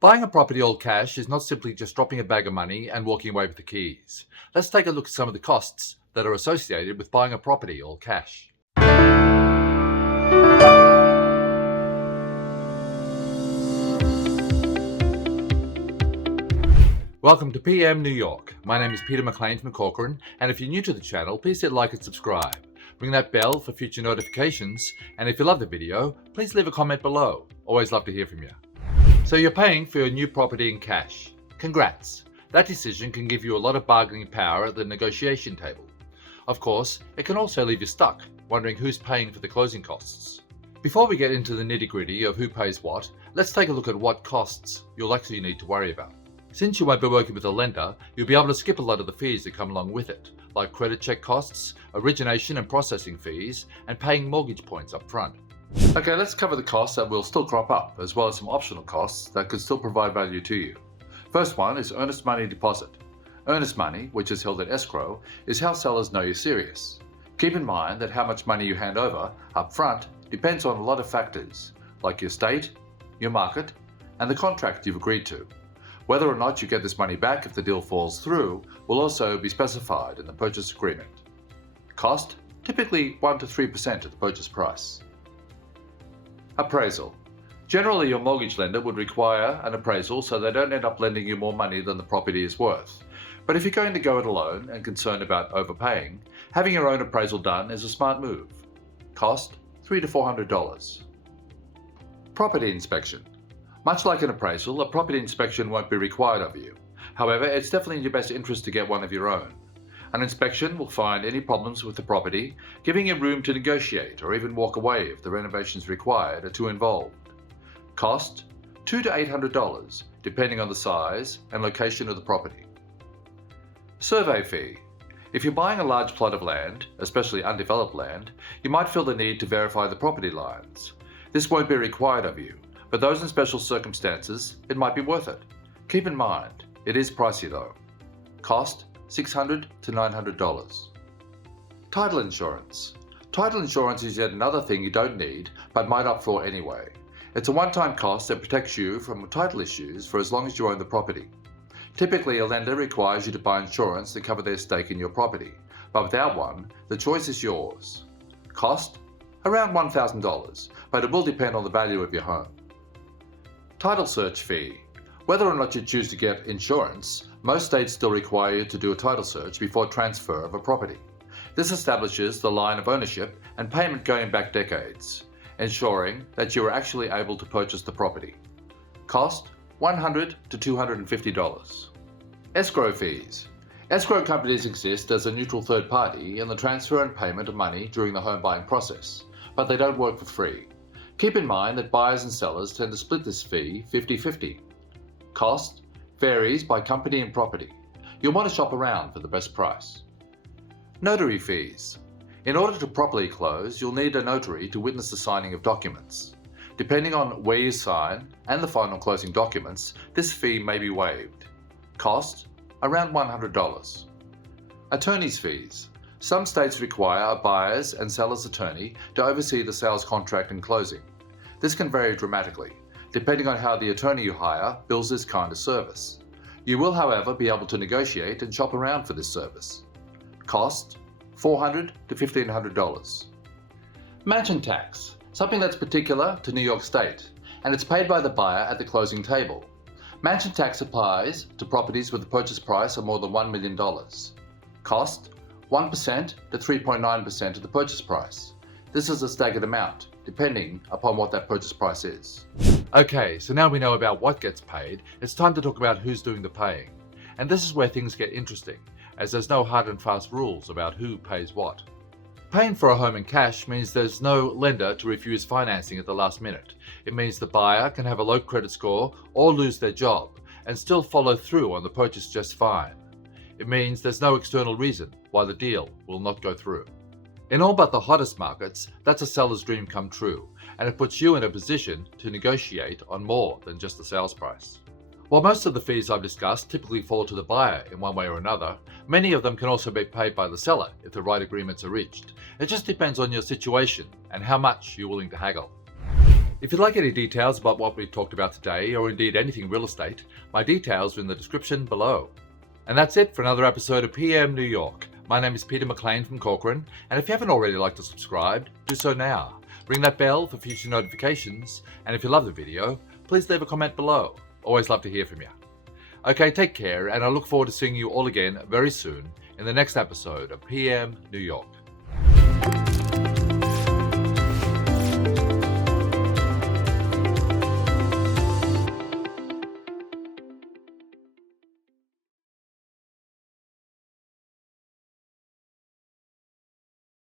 Buying a property all cash is not simply just dropping a bag of money and walking away with the keys. Let's take a look at some of the costs that are associated with buying a property all cash. Welcome to PM New York. My name is Peter McLean from Corcoran, and if you're new to the channel, please hit like and subscribe. Ring that bell for future notifications, and if you love the video, please leave a comment below. Always love to hear from you. So you're paying for your new property in cash. Congrats! That decision can give you a lot of bargaining power at the negotiation table. Of course, it can also leave you stuck, wondering who's paying for the closing costs. Before we get into the nitty-gritty of who pays what, let's take a look at what costs you'll actually need to worry about. Since you won't be working with a lender, you'll be able to skip a lot of the fees that come along with it, like credit check costs, origination and processing fees, and paying mortgage points up front. Okay, let's cover the costs that will still crop up, as well as some optional costs that could still provide value to you. First one is earnest money deposit. Earnest money, which is held at escrow, is how sellers know you're serious. Keep in mind that how much money you hand over up front depends on a lot of factors, like your state, your market, and the contract you've agreed to. Whether or not you get this money back if the deal falls through will also be specified in the purchase agreement. Cost, typically 1 to 3% of the purchase price. Appraisal. Generally, your mortgage lender would require an appraisal so they don't end up lending you more money than the property is worth. But if you're going to go it alone and concerned about overpaying, having your own appraisal done is a smart move. Cost, $300 to $400. Property inspection. Much like an appraisal, a property inspection won't be required of you. However, it's definitely in your best interest to get one of your own. An inspection will find any problems with the property, giving you room to negotiate or even walk away if the renovations required are too involved. Cost, $200 to $800, depending on the size and location of the property. Survey fee. If you're buying a large plot of land, especially undeveloped land, you might feel the need to verify the property lines. This won't be required of you, but those in special circumstances, it might be worth it. Keep in mind, it is pricey though. Cost, $600 to $900. Title insurance. Title insurance is yet another thing you don't need, but might opt for anyway. It's a one-time cost that protects you from title issues for as long as you own the property. Typically, a lender requires you to buy insurance to cover their stake in your property, but without one, the choice is yours. Cost? Around $1,000, but it will depend on the value of your home. Title search fee. Whether or not you choose to get insurance, most states still require you to do a title search before transfer of a property. This establishes the line of ownership and payment going back decades, ensuring that you are actually able to purchase the property. Cost, $100 to $250. Escrow fees. Escrow companies exist as a neutral third party in the transfer and payment of money during the home buying process, but they don't work for free. Keep in mind that buyers and sellers tend to split this fee 50-50. Cost varies by company and property. You'll want to shop around for the best price. Notary fees. In order to properly close, you'll need a notary to witness the signing of documents. Depending on where you sign and the final closing documents, this fee may be waived. Cost, around $100. Attorney's fees. Some states require a buyer's and seller's attorney to oversee the sales contract and closing. This can vary dramatically, depending on how the attorney you hire bills this kind of service. You will, however, be able to negotiate and shop around for this service. Cost, $400 to $1,500. Mansion tax, something that's particular to New York State, and it's paid by the buyer at the closing table. Mansion tax applies to properties with a purchase price of more than $1 million. Cost, 1% to 3.9% of the purchase price. This is a staggered amount, depending upon what that purchase price is. Okay, so now we know about what gets paid, it's time to talk about who's doing the paying. And this is where things get interesting, as there's no hard and fast rules about who pays what. Paying for a home in cash means there's no lender to refuse financing at the last minute. It means the buyer can have a low credit score or lose their job and still follow through on the purchase just fine. It means there's no external reason why the deal will not go through. In all but the hottest markets, that's a seller's dream come true, and it puts you in a position to negotiate on more than just the sales price. While most of the fees I've discussed typically fall to the buyer in one way or another, many of them can also be paid by the seller if the right agreements are reached. It just depends on your situation and how much you're willing to haggle. If you'd like any details about what we've talked about today, or indeed anything real estate, my details are in the description below. And that's it for another episode of PM New York. My name is Peter McLean from Corcoran, and if you haven't already liked or subscribed, do so now. Ring that bell for future notifications, and if you love the video, please leave a comment below. Always love to hear from you. Okay, take care, and I look forward to seeing you all again very soon in the next episode of PM New York.